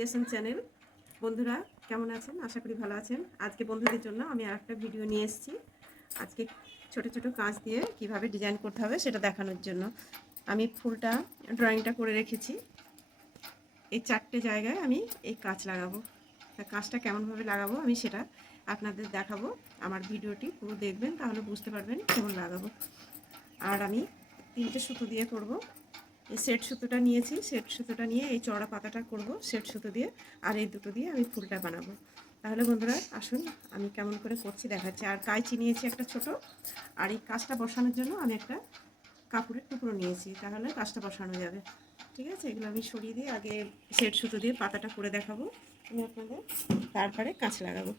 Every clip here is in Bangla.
Creation channel. বন্ধুরা, কেমন আছেন? আশা করি ভালো আছেন। আজকে বন্ধুদের জন্য আমি আর একটা ভিডিও নিয়ে এসেছি। আজকে ছোট ছোট কাঁচ দিয়ে কীভাবে ডিজাইন করতে হবে সেটা দেখানোর জন্য। আমি ফুলটা, ড্রয়িংটা করে রেখেছি। এই চারটে জায়গায় আমি এই কাঁচ লাগাবো। তা কাঁচটা কেমনভাবে লাগাবো আমি সেটা আপনাদের দেখাবো। আমার ভিডিওটি পুরো দেখবেন, তাহলে বুঝতে পারবেন কেমন লাগাবো। আর আমি তিনটে সুতো দিয়ে করব। এই সেট সুতোটা নিয়েছি, সেট সুতোটা নিয়ে এই চড়া পাতাটা করব, সেট সুতো দিয়ে, আর এই দুটো দিয়ে আমি ফুলটা বানাবো। তাহলে বন্ধুরা, আসুন, আমি কেমন করে করছি দেখাচ্ছি। আর কাঁচি নিয়েছি একটা ছোট, আর এই কাজটা বসানোর জন্য আমি একটা কাপড়ের টুকরো নিয়েছি, তাহলে কাজটা বসানো যাবে। ঠিক আছে? এগুলো আমি সরিয়ে দিয়ে আগে সেট সুতো দিয়ে পাতাটা করে দেখাবো। আমি আপনাদের তারপরে কাঁচ লাগাবো।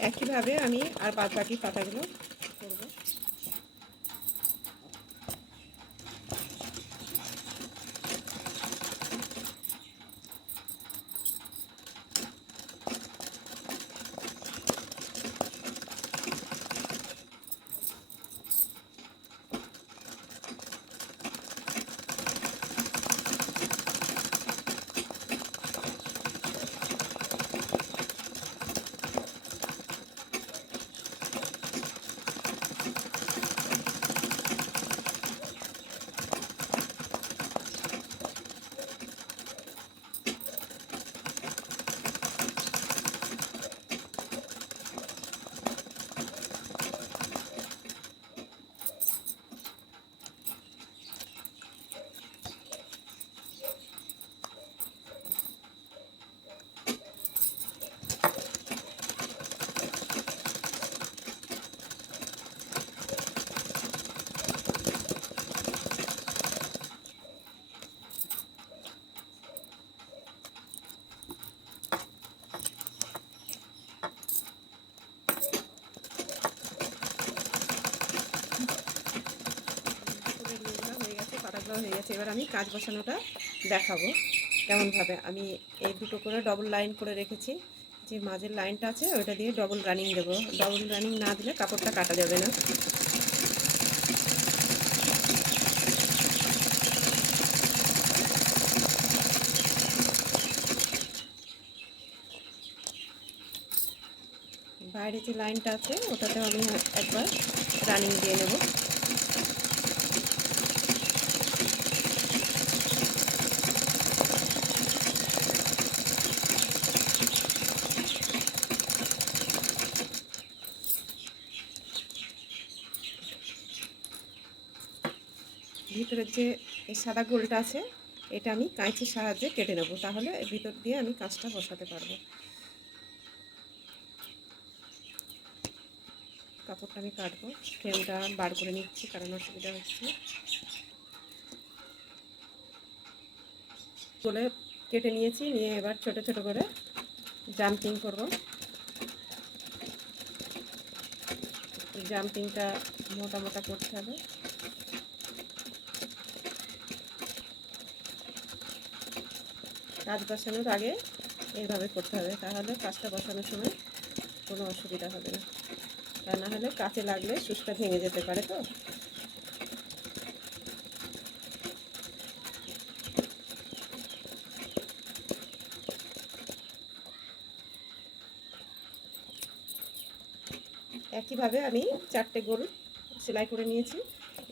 একইভাবে আমি আর বাদ বাকি পাতাগুলো করব ফুলের ইয়েগুলো হয়ে গেছে পাতাগুলো হয়ে গেছে। এবার আমি কাজ বসানোটা দেখাবো কেমনভাবে। আমি এই দুটো করে ডবল লাইন করে রেখেছি। যে মাঝের লাইনটা আছে, ওইটা দিয়ে ডবল রানিং দেবো। ডবল রানিং না দিলে কাপড়টা কাটা যাবে না। বাইরে যে লাইনটা আছে, ওটাতেও আমি একবার রানিং দিয়ে নেব। ভিতরের যে এই সাদা গোলটা আছে, এটা আমি কাঁচির সাহায্যে কেটে নেব। তাহলে ভিতর দিয়ে আমি কাঁচটা বসাতে পারব। কাপড়টা আমি কাটবো, ফ্রেমটা বার করে নিচ্ছি কারণ অসুবিধা হচ্ছে। বলে কেটে নিয়েছি, নিয়ে এবার ছোট ছোট করে জাম্পিং করব। জাম্পিংটা মোটা মোটা করতে হবে। কাজ বসানোর আগে এইভাবে করতে হবে, তাহলে কাজটা বসানোর সময় কোনো অসুবিধা হবে না। তা না হলে কাছে লাগলে সুচটা ভেঙে যেতে পারে তো। একইভাবে আমি চারটে গোল সেলাই করে নিয়েছি।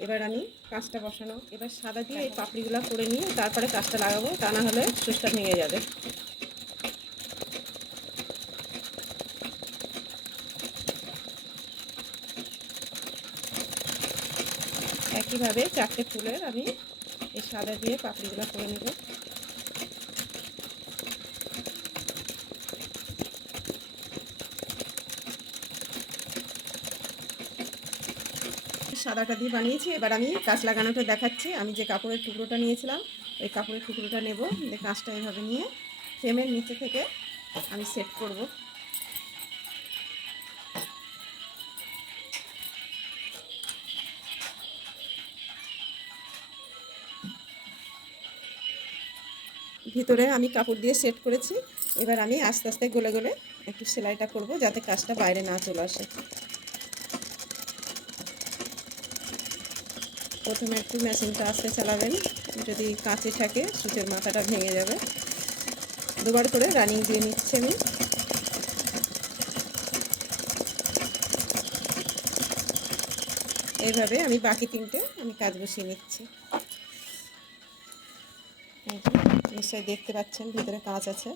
এবার আমি কাঁচটা বসানো। এবার সাদা দিয়ে এই পাপড়িগুলো করে নিয়ে তারপরে কাঁচটা লাগাবো, তা না হলে সুসটা ভেঙে যাবে। একইভাবে চারটে ফুলের আমি এই সাদা দিয়ে পাপড়িগুলো করে নেব। সাদাটা দিয়ে বানিয়েছি। এবার আমি কাঁচ লাগানোটা দেখাচ্ছি। আমি যে কাপড়ের টুকরোটা নিয়েছিলাম, ওই কাপড়ের টুকরোটা নেব দিয়ে কাঁচটা এভাবে নিয়ে ফ্রেমের নিচে থেকে আমি সেট করব। ভিতরে আমি কাপড় দিয়ে সেট করেছি। এবার আমি আস্তে আস্তে গলে গলে একটু সেলাইটা করব, যাতে কাজটা বাইরে না চলে আসে। প্রথমে একটু মেশিনটা আস্তে চালাবেন, যদি কাঁচে থাকে, সুচের মাথাটা ভেঙে যাবে। দুবার করে রানিং দিয়ে নিচ্ছি আমি। এইভাবে আমি বাকি তিনটে আমি কাজ বসিয়ে নিচ্ছি। নিশ্চয়ই দেখতে পাচ্ছেন, ভিতরে কাঁচ আছে।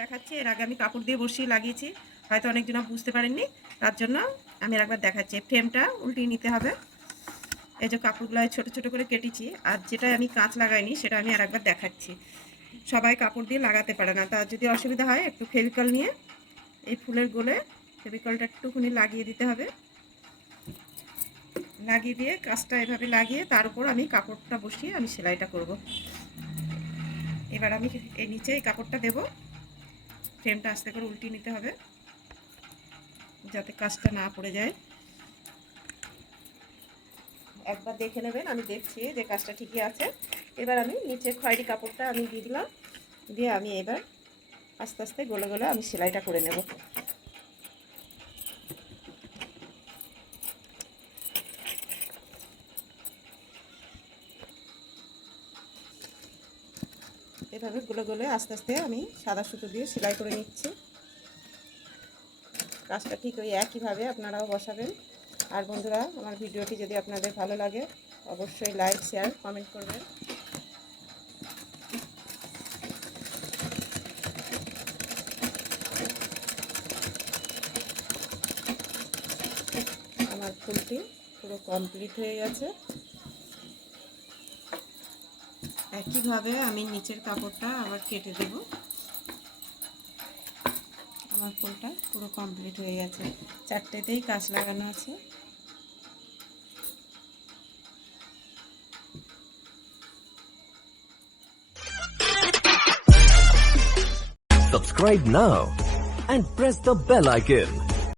দেখাচ্ছি, এর আগে আমি কাপড় দিয়ে বসিয়ে লাগিয়েছি। হয়তো অনেকজন বুঝতে পারেননি, তার জন্য আমি একবার দেখাচ্ছি। ফ্রেমটা উল্টিয়ে নিতে হবে। এই যে কাপড়গুলো ছোট ছোট করে কেটেছি, আর যেটা আমি কাঁচ লাগাইনি, সেটা আমি আর একবার দেখাচ্ছি। সবাই কাপড় দিয়ে লাগাতে পারে না। তার যদি অসুবিধা হয়, একটু ফেভিকল নিয়ে এই ফুলের গোলে ফেভিকলটা একটুখানি লাগিয়ে দিতে হবে। লাগিয়ে দিয়ে কাজটা এভাবে লাগিয়ে তার উপর আমি কাপড়টা বসিয়ে আমি সেলাইটা করব। এবার আমি এই নিচে এই কাপড়টা দেব। ফ্রেমটা আস্তে করে উল্টিয়ে নিতে হবে, যাতে কাজটা না পড়ে যায়। একবার দেখে নেবেন, আমি দেখছি যে কাজটা ঠিকই আছে। এবার আমি নিচে খয়েরি কাপড়টা আমি দিয়ে দিলাম। দিয়ে আমি এবার আস্তে আস্তে গোলে গলে আমি সেলাইটা করে নেব। এভাবে গোলে গুলো আস্তে আস্তে আমি সাদা সুতো দিয়ে সেলাই করে নিচ্ছি। কাজটা ঠিক ওই একইভাবে আপনারাও বসাবেন। আর বন্ধুরা, আমার ভিডিওটি যদি আপনাদের ভালো লাগে, অবশ্যই লাইক শেয়ার কমেন্ট করবেন। আমার ফুলটি পুরো কমপ্লিট হয়ে গেছে। একইভাবে আমি নিচের কাপড়টা আবার কেটে দেব। আমার ফুলটা পুরো কমপ্লিট হয়ে গেছে চারটেতেই কাজ লাগানো আছে Subscribe now and press the bell icon.